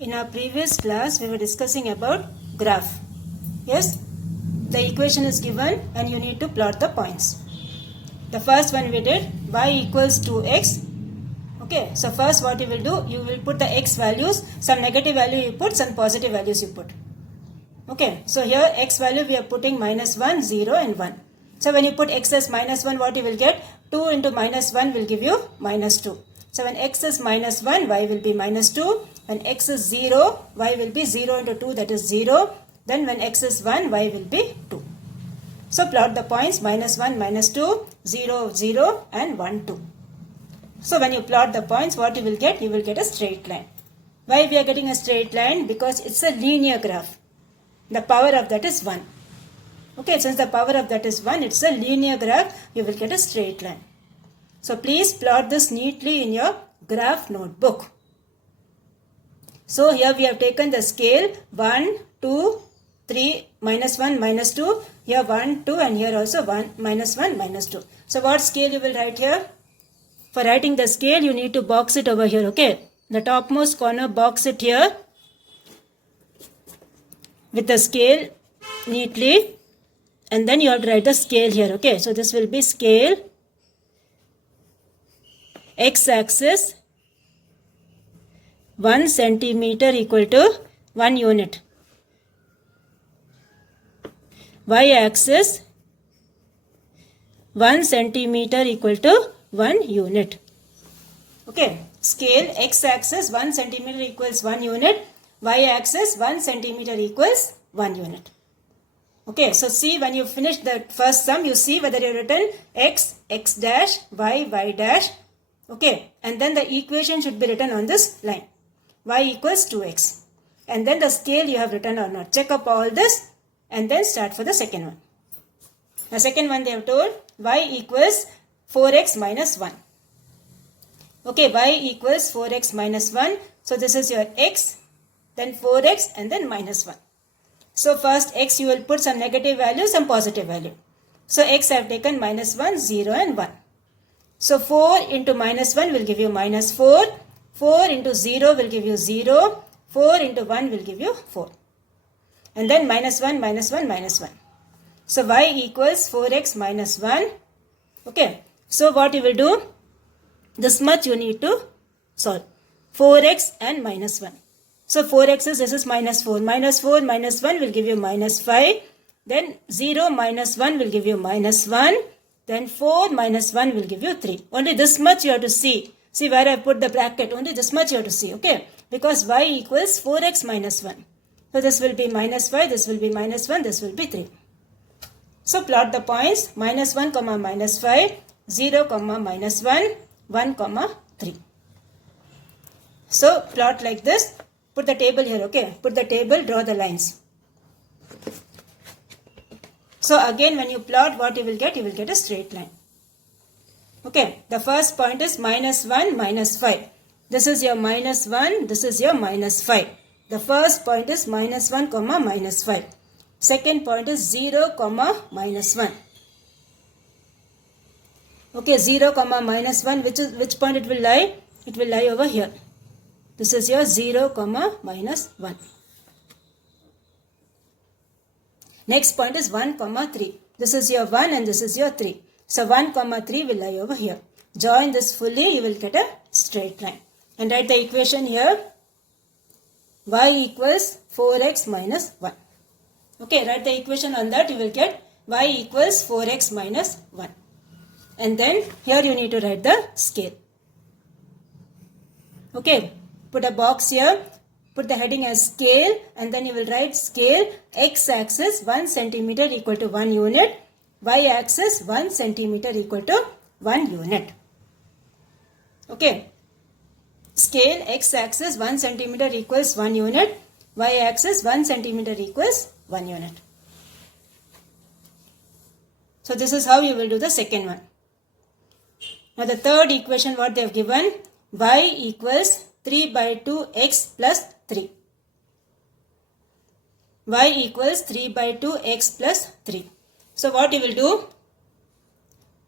In our previous class, we were discussing about graph. Yes, the equation is given and you need to plot the points. The first one we did, y equals 2x. Okay, so first what you will do, you will put the x values, some negative value you put, some positive values you put. Okay, so here x value we are putting minus 1, 0 and 1. So when you put x as minus 1, what you will get? 2 into minus 1 will give you minus 2. So when x is minus 1, y will be minus 2. When x is 0, y will be 0 into 2, that is 0. Then when x is 1, y will be 2. So plot the points minus 1, minus 2, 0, 0 and 1, 2. So when you plot the points, what you will get? You will get a straight line. Why we are getting a straight line? Because it's a linear graph. The power of that is 1. Okay, since the power of that is 1, it's a linear graph, you will get a straight line. So please plot this neatly in your graph notebook. So here we have taken the scale 1, 2, 3, minus 1, minus 2. Here 1, 2 and here also 1, minus 1, minus 2. So what scale you will write here? For writing the scale, you need to box it over here, okay? The topmost corner, box it here with the scale neatly. And then you have to write the scale here, okay? So this will be scale x-axis 1 centimeter equal to 1 unit. Y-axis 1 centimeter equal to 1 unit. Okay, scale x-axis 1 centimeter equals 1 unit. Y-axis 1 centimeter equals 1 unit. Okay, so see when you finish the first sum, you see whether you have written x, x dash, y, y dash. Okay, and then the equation should be written on this line. Y equals 2x. And then the scale you have written or not. Check up all this and then start for the second one. The second one they have told y equals 4x minus 1. Okay, y equals 4x minus 1. So this is your x, then 4x and then minus 1. So first x you will put some negative value, some positive value. So x I have taken minus 1, 0 and 1. So 4 into minus 1 will give you minus 4. 4 into 0 will give you 0. 4 into 1 will give you 4. And then minus 1, minus 1, minus 1. So y equals 4x minus 1. Okay. So what you will do? This much you need to solve. 4x and minus 1. So 4x is, this is minus 4. Minus 4 minus 1 will give you minus 5. Then 0 minus 1 will give you minus 1. Then 4 minus 1 will give you 3. Only this much you have to see. See where I put the bracket. Only this much you have to see. Okay. Because y equals 4x minus 1. So this will be minus 5. This will be minus 1. This will be 3. So plot the points. Minus 1 comma minus 5. 0 comma minus 1. 1 comma 3. So plot like this. Put the table here, okay? Put the table, draw the lines. So again when you plot, what you will get? You will get a straight line. Okay, the first point is minus 1, minus 5. This is your minus 1, this is your minus 5. The first point is minus 1, comma minus 5. Second point is 0, comma minus 1. Okay, 0, comma minus 1, which point it will lie? It will lie over here. This is your 0, comma minus 1. Next point is 1, comma 3. This is your 1 and this is your 3. So 1, comma 3 will lie over here. Join this fully, you will get a straight line. And write the equation here. Y equals 4x minus 1. Okay, write the equation on that, you will get y equals 4x minus 1. And then here you need to write the scale. Okay. Put a box here, put the heading as scale and then you will write scale x-axis 1 centimeter equal to 1 unit, y-axis 1 centimeter equal to 1 unit. Okay. Scale x-axis 1 centimeter equals 1 unit, y-axis 1 centimeter equals 1 unit. So this is how you will do the second one. Now the third equation what they have given, y equals 3 by 2 x plus 3. Y equals 3 by 2 x plus 3. So what you will do?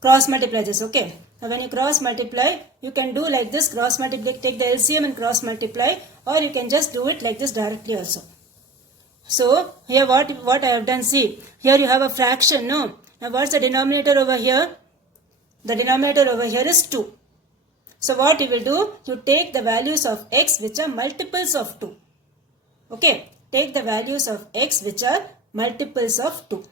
Cross multiply this, okay? Now when you cross multiply, you can do like this, cross multiply, take the LCM and cross multiply, or you can just do it like this directly also. So here what I have done, see, here you have a fraction, no? Now what's the denominator over here? The denominator over here is 2. So what you will do, you take the values of x which are multiples of 2. Okay, take the values of x which are multiples of 2.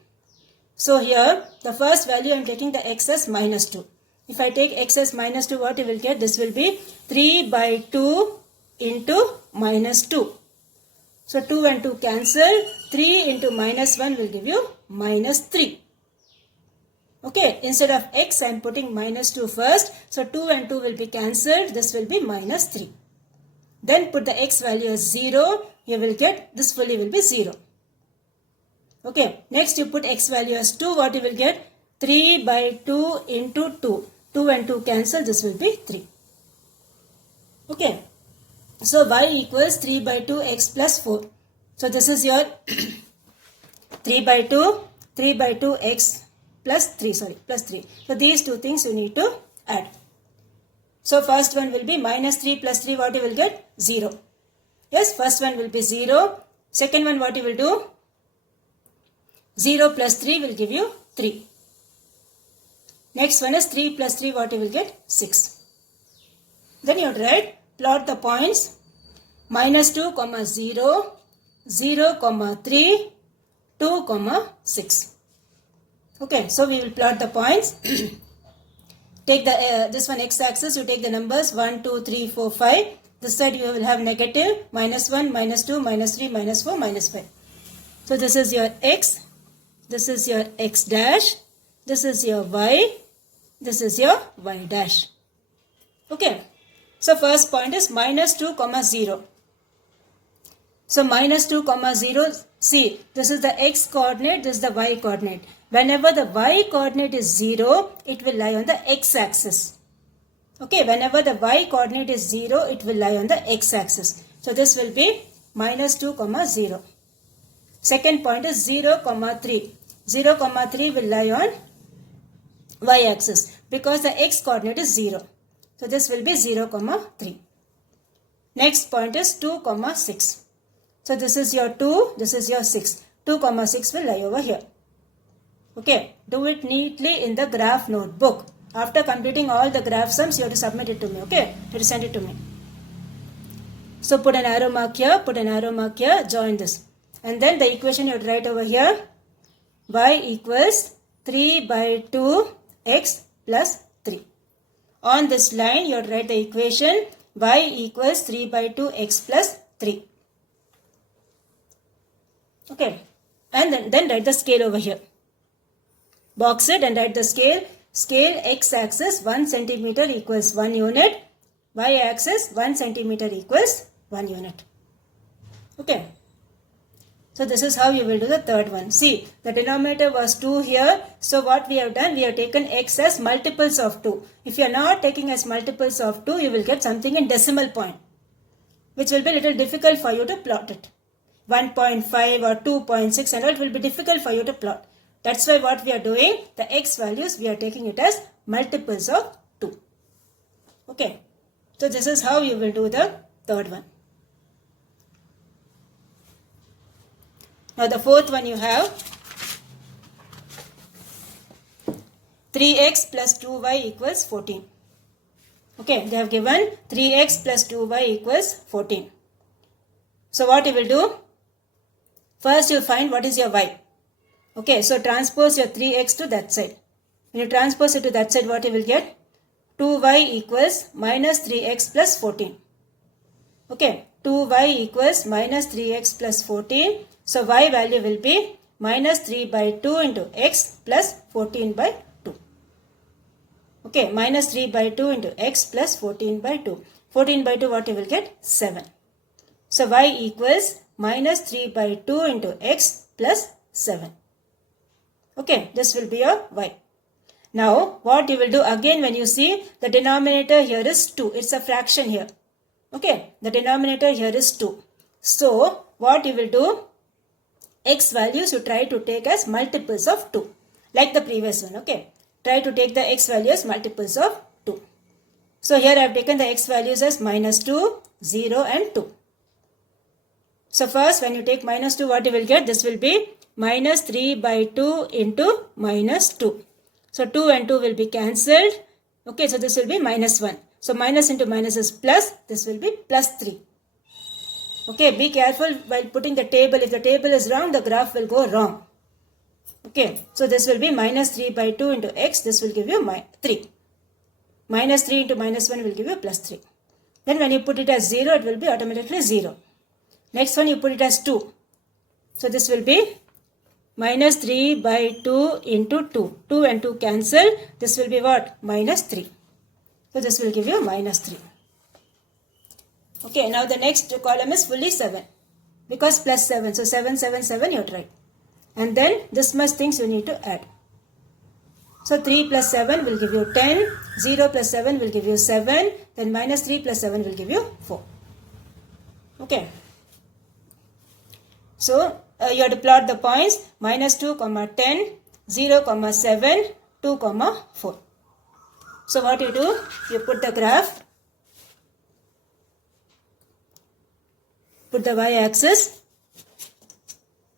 So here the first value I am taking the x as minus 2. If I take x as minus 2, what you will get? This will be 3 by 2 into minus 2. So 2 and 2 cancel. 3 into minus 1 will give you minus 3. Okay, instead of x I am putting minus 2 first. So 2 and 2 will be cancelled. This will be minus 3. Then put the x value as 0. You will get, this fully will be 0. Okay, next you put x value as 2. What you will get? 3 by 2 into 2. 2 and 2 cancel. This will be 3. Okay. So y equals 3 by 2 x plus 4. So this is your 3 by 2 x plus 3, plus 3. So these two things you need to add. So first one will be minus 3 plus 3, what you will get? 0. Yes, first one will be 0. Second one what you will do? 0 plus 3 will give you 3. Next one is 3 plus 3, what you will get? 6. Then you write, plot the points minus 2, 0, 0, 3, 2, 6. Okay, so we will plot the points. Take the this one x-axis, you take the numbers 1, 2, 3, 4, 5. This side you will have negative, minus 1, minus 2, minus 3, minus 4, minus 5. So this is your x, this is your x dash, this is your y, this is your y dash. Okay, so first point is minus 2, 0. So minus 2, 0, see, this is the x coordinate, this is the y coordinate. Whenever the y coordinate is 0, it will lie on the x-axis. Okay, whenever the y coordinate is 0, it will lie on the x-axis. So this will be minus 2, 0. Second point is 0, 3. 0, 3 will lie on y-axis because the x coordinate is 0. So this will be 0, 3. Next point is 2, 6. So this is your 2, this is your 6. 2, 6 will lie over here. Okay, do it neatly in the graph notebook. After completing all the graph sums, you have to submit it to me. Okay, you have to send it to me. So put an arrow mark here, put an arrow mark here, join this. And then the equation you have to write over here. Y equals 3 by 2 x plus 3. On this line, you have to write the equation y equals 3 by 2 x plus 3. Okay, and then write the scale over here. Box it and write the scale. Scale x-axis 1 centimeter equals 1 unit. Y-axis 1 centimeter equals 1 unit. Okay. So this is how you will do the third one. See, the denominator was 2 here. So what we have done, we have taken x as multiples of 2. If you are not taking as multiples of 2, you will get something in decimal point, which will be a little difficult for you to plot it. 1.5 or 2.6 and all, it will be difficult for you to plot. That's why what we are doing, the x values, we are taking it as multiples of 2. Okay. So this is how you will do the third one. Now the fourth one you have 3x plus 2y equals 14. Okay, they have given 3x plus 2y equals 14. So what you will do? First you find what is your y. Okay, so transpose your 3x to that side. When you transpose it to that side, what you will get? 2y equals minus 3x plus 14. Okay, 2y equals minus 3x plus 14. So y value will be minus 3 by 2 into x plus 14 by 2. Okay, minus 3 by 2 into x plus 14 by 2. 14 by 2 what you will get? 7. So y equals minus 3 by 2 into x plus 7. Okay, this will be your y. Now, what you will do again when you see the denominator here is 2. It's a fraction here. Okay, the denominator here is 2. So, what you will do? X values you try to take as multiples of 2. Like the previous one, okay. Try to take the x values multiples of 2. So here I have taken the x values as minus 2, 0 and 2. So first when you take minus 2, what you will get? This will be minus 3 by 2 into minus 2. So 2 and 2 will be cancelled. Okay, so this will be minus 1. So minus into minus is plus. This will be plus 3. Okay, be careful while putting the table. If the table is wrong, the graph will go wrong. Okay, so this will be minus 3 by 2 into x. This will give you 3. Minus 3 into minus 1 will give you plus 3. Then when you put it as 0, it will be automatically 0. Next one you put it as 2. So this will be minus 3 by 2 into 2. 2 and 2 cancel. This will be what? Minus 3. So this will give you minus 3. Okay, now the next column is fully 7. Because plus 7. So 7, 7, 7 you try. And then this much things you need to add. So 3 plus 7 will give you 10. 0 plus 7 will give you 7. Then minus 3 plus 7 will give you 4. Okay. So you have to plot the points minus 2, 10, 0, 7, 2, 4. So what you do? You put the graph. Put the y-axis.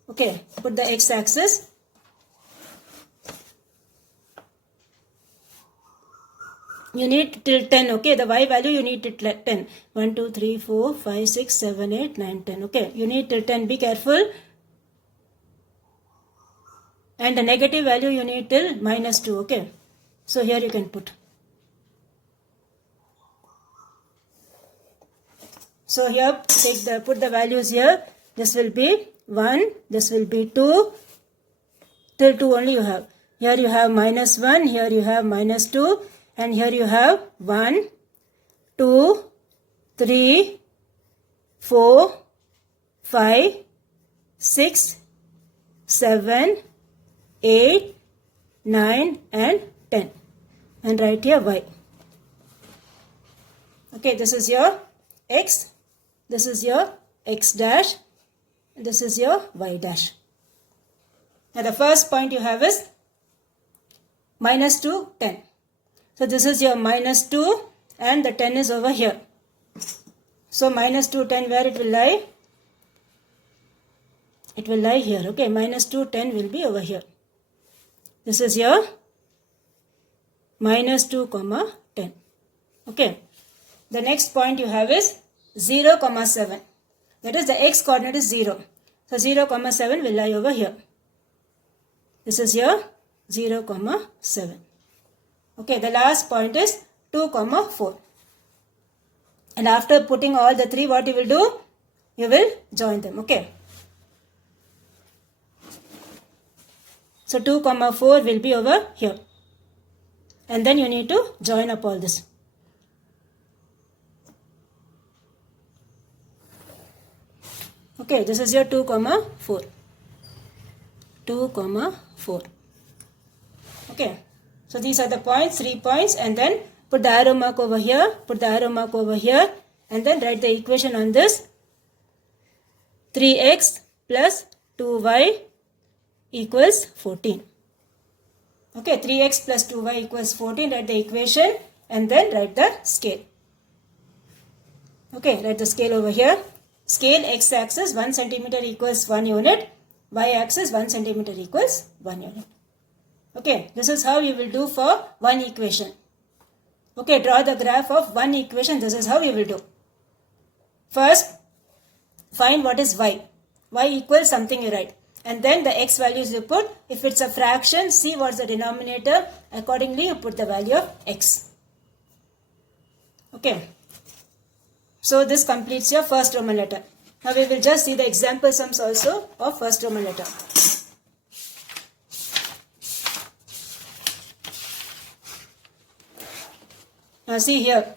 Okay, put the x-axis. You need till 10, okay, the y value you need till 10. 1, 2, 3, 4, 5, 6, 7, 8, 9, 10. Okay, you need till 10, be careful. And the negative value you need till minus 2, okay. So here you can put. So here put the values here. This will be 1, this will be 2, till 2 only you have. Here you have minus 1, here you have minus 2, and here you have 1, 2, 3, 4, 5, 6, 7, 8, 9 and 10. And write here y. Okay, this is your x, this is your x dash, this is your y dash. Now the first point you have is minus 2, 10. So this is your minus 2 and the 10 is over here. So minus 2, 10, where it will lie? It will lie here. Okay, minus 2, 10 will be over here. This is your minus 2, 10. Okay. The next point you have is 0, 7. That is the x coordinate is 0. So 0, 7 will lie over here. This is your 0, 7. Okay, the last point is 2, 4. And after putting all the three, what you will do? You will join them. Okay. So 2, 4 will be over here. And then you need to join up all this. Okay, this is your 2, 4. 2, 4. Okay. So these are the points, 3 points, and then put the arrow mark over here, put the arrow mark over here, and then write the equation on this. 3x plus 2y equals 14. Okay, 3x plus 2y equals 14, write the equation, and then write the scale. Okay, write the scale over here. Scale x-axis 1 centimeter equals 1 unit, y-axis 1 centimeter equals 1 unit. Okay, this is how you will do for one equation. Okay, draw the graph of one equation. This is how you will do. First, find what is y. Y equals something you write. And then the x values you put. If it's a fraction, see what's the denominator. Accordingly, you put the value of x. Okay. So this completes your first Roman letter. Now we will just see the example sums also of first Roman letter. Now see here,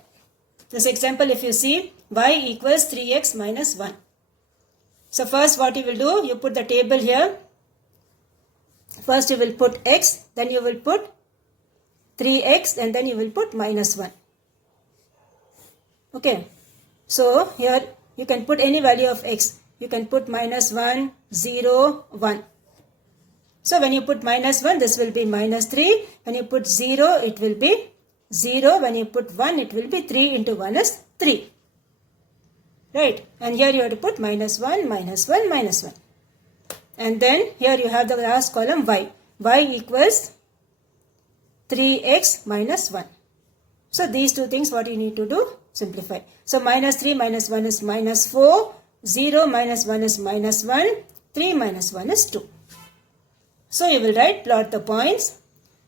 this example if you see, y equals 3x minus 1. So first what you will do, you put the table here. First you will put x, then you will put 3x and then you will put minus 1. Okay, so here you can put any value of x. You can put minus 1, 0, 1. So when you put minus 1, this will be minus 3. When you put 0, it will be 0. When you put 1, it will be 3 into 1 is 3. Right? And here you have to put minus 1, minus 1, minus 1. And then here you have the last column y. Y equals 3x minus 1. So these two things what you need to do? Simplify. So minus 3 minus 1 is minus 4. 0 minus 1 is minus 1. 3 minus 1 is 2. So you will write, plot the points.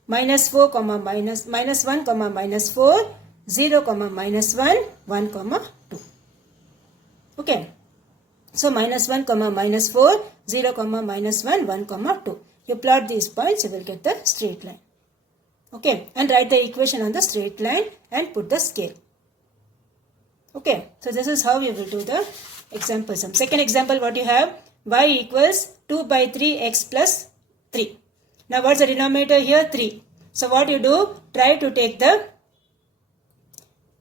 Minus 4 comma minus 1 comma minus 4. 0 comma minus 1. 1 comma 2. Okay. So minus 1 comma minus 4. 0 comma minus 1. 1 comma 2. You plot these points, you will get the straight line. Okay. And write the equation on the straight line and put the scale. Okay. So this is how you will do the example sum. Second example, what you have? Y equals 2 by 3x plus 3. Now what's the denominator here? 3. So what you do? Try to take the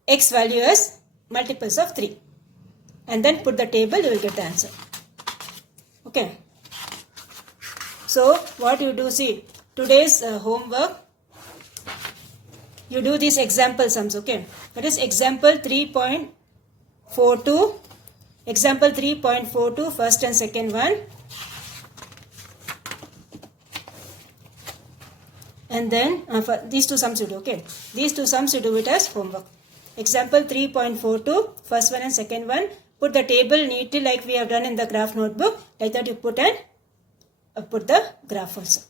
x value as multiples of 3. And then put the table, you will get the answer. Okay. So what you do, see, today's homework, you do these example sums, okay. That is example 3.42, example 3.42, first and second one. And then for these two sums you do, okay. These two sums you do it as homework. Example 3.42, first one and second one. Put the table neatly like we have done in the graph notebook. Like that you put the graph also.